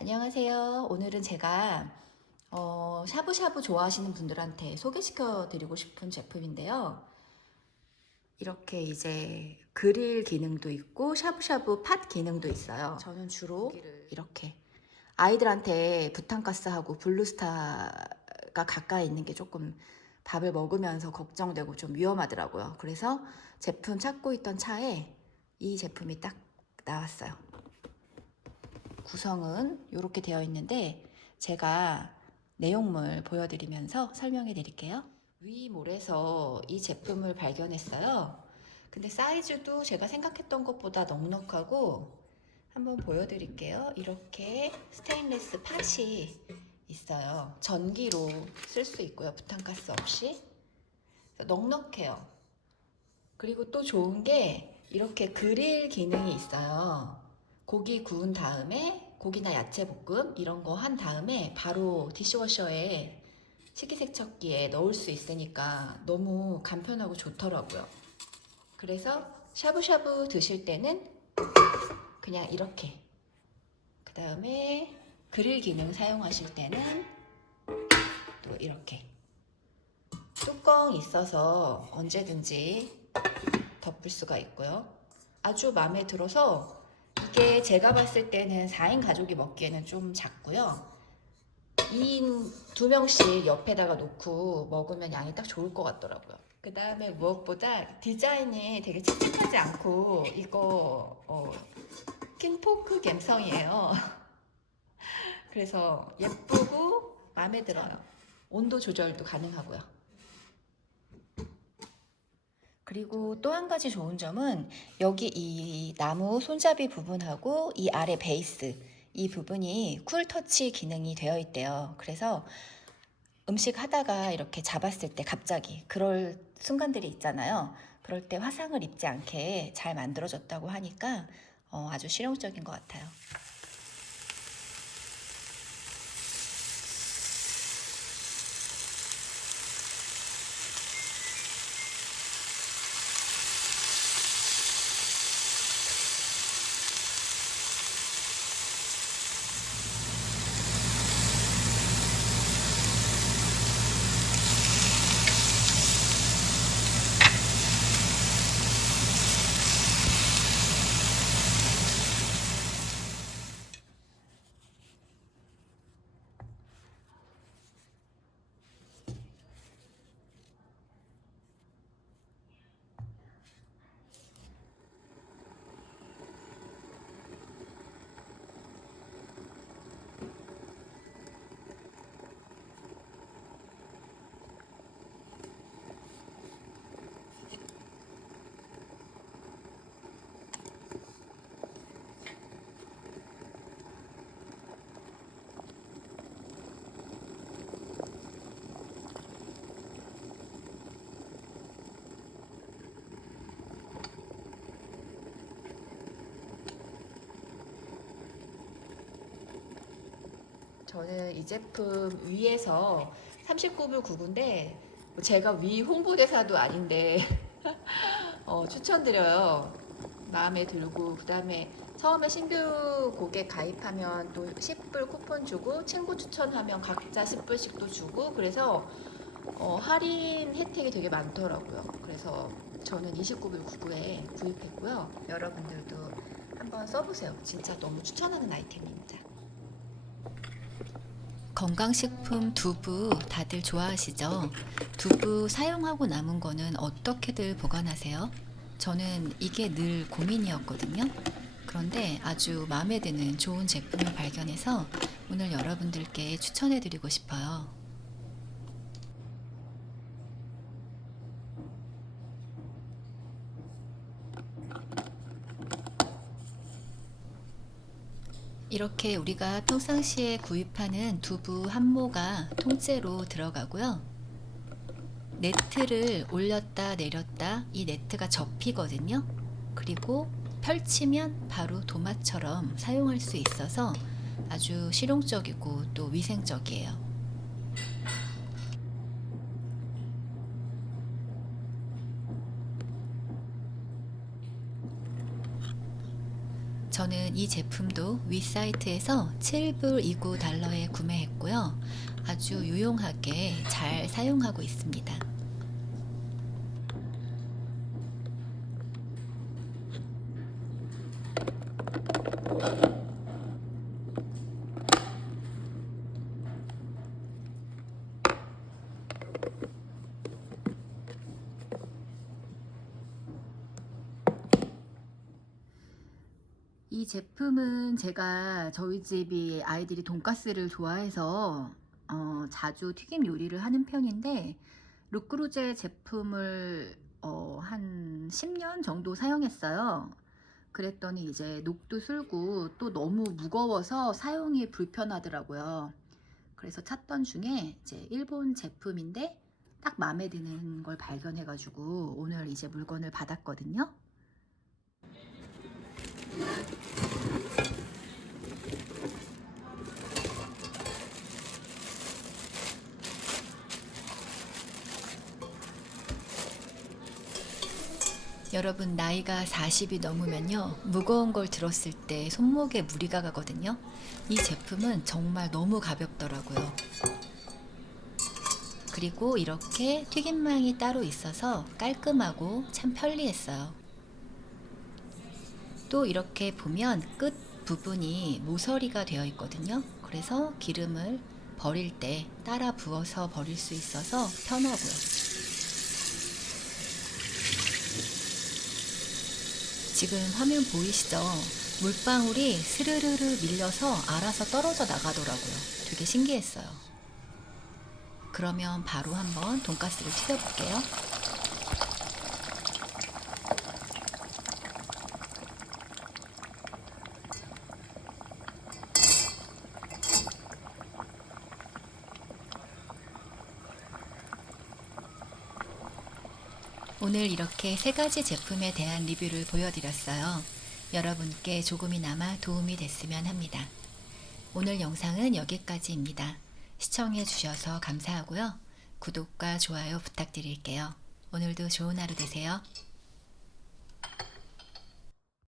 안녕하세요. 오늘은 제가 어, 샤브샤브 좋아하시는 분들한테 소개시켜 드리고 싶은 제품인데요. 이렇게 이제 그릴 기능도 있고 샤브샤브 팟 기능도 있어요. 저는 주로 이렇게 아이들한테 부탄가스하고 블루스타가 가까이 있는 게 조금 밥을 먹으면서 걱정되고 좀 위험하더라고요. 그래서 제품 찾고 있던 차에 이 제품이 딱 나왔어요. 구성은 이렇게 되어 있는데 제가 내용물 보여드리면서 설명해 드릴게요. 위 몰에서 이 제품을 발견했어요. 근데 사이즈도 제가 생각했던 것보다 넉넉하고 한번 보여드릴게요. 이렇게 스테인레스 팟이 있어요. 전기로 쓸 수 있고요. 부탄가스 없이. 넉넉해요. 그리고 또 좋은 게 이렇게 그릴 기능이 있어요. 고기 구운 다음에 고기나 야채 볶음 이런 거 한 다음에 바로 디시워셔에 식기세척기에 넣을 수 있으니까 너무 간편하고 좋더라고요. 그래서 샤브샤브 드실 때는 그냥 이렇게 그 다음에 그릴 기능 사용하실 때는 또 이렇게 뚜껑 있어서 언제든지 덮을 수가 있고요. 아주 마음에 들어서 이게 제가 봤을 때는 4인 가족이 먹기에는 좀 작고요. 2인 2명씩 옆에다가 놓고 먹으면 양이 딱 좋을 것 같더라고요. 그 다음에 무엇보다 디자인이 되게 칙칙하지 않고 이거 어, 킹포크 감성이에요. 그래서 예쁘고 마음에 들어요. 온도 조절도 가능하고요. 그리고 또 한 가지 좋은 점은 여기 이 나무 손잡이 부분하고 이 아래 베이스 이 부분이 쿨터치 기능이 되어 있대요. 그래서 음식 하다가 이렇게 잡았을 때 갑자기 그럴 순간들이 있잖아요. 그럴 때 화상을 입지 않게 잘 만들어졌다고 하니까 어, 아주 실용적인 것 같아요. 저는 이 제품 위에서 39불 99인데 제가 위 홍보대사도 아닌데 어, 추천드려요. 마음에 들고 그 다음에 처음에 신규 고객 가입하면 또 10불 쿠폰 주고 친구 추천하면 각자 10불씩도 주고 그래서 어, 할인 혜택이 되게 많더라고요. 그래서 저는 29불 99에 구입했고요. 여러분들도 한번 써보세요. 진짜 너무 추천하는 아이템입니다. 건강식품 두부 다들 좋아하시죠? 두부 사용하고 남은 거는 어떻게들 보관하세요? 저는 이게 늘 고민이었거든요. 그런데 아주 마음에 드는 좋은 제품을 발견해서 오늘 여러분들께 추천해 드리고 싶어요. 이렇게 우리가 평상시에 구입하는 두부 한 모가 통째로 들어가고요. 네트를 올렸다 내렸다 이 네트가 접히거든요. 그리고 펼치면 바로 도마처럼 사용할 수 있어서 아주 실용적이고 또 위생적이에요. 저는 이 제품도 위 사이트에서 7불 29 달러에 구매했고요. 아주 유용하게 잘 사용하고 있습니다. 이 제품은 제가 저희 집이 아이들이 돈가스를 좋아해서 어, 자주 튀김 요리를 하는 편인데 루크루제 제품을 어, 한 10년 정도 사용했어요. 그랬더니 이제 녹도 슬고 또 너무 무거워서 사용이 불편하더라고요. 그래서 찾던 중에 이제 일본 제품인데 딱 마음에 드는 걸 발견해가지고 오늘 이제 물건을 받았거든요. 여러분 나이가 40이 넘으면요 무거운 걸 들었을 때 손목에 무리가 가거든요. 이 제품은 정말 너무 가볍더라고요. 그리고 이렇게 튀김망이 따로 있어서 깔끔하고 참 편리했어요. 또 이렇게 보면 끝 부분이 모서리가 되어 있거든요. 그래서 기름을 버릴 때 따라 부어서 버릴 수 있어서 편하고요 지금 화면 보이시죠? 물방울이 스르르르 밀려서 알아서 떨어져 나가더라고요. 되게 신기했어요. 그러면 바로 한번 돈가스를 튀겨볼게요. 오늘 이렇게 세 가지 제품에 대한 리뷰를 보여드렸어요. 여러분께 조금이나마 도움이 됐으면 합니다. 오늘 영상은 여기까지입니다. 시청해 주셔서 감사하고요. 구독과 좋아요 부탁드릴게요. 오늘도 좋은 하루 되세요.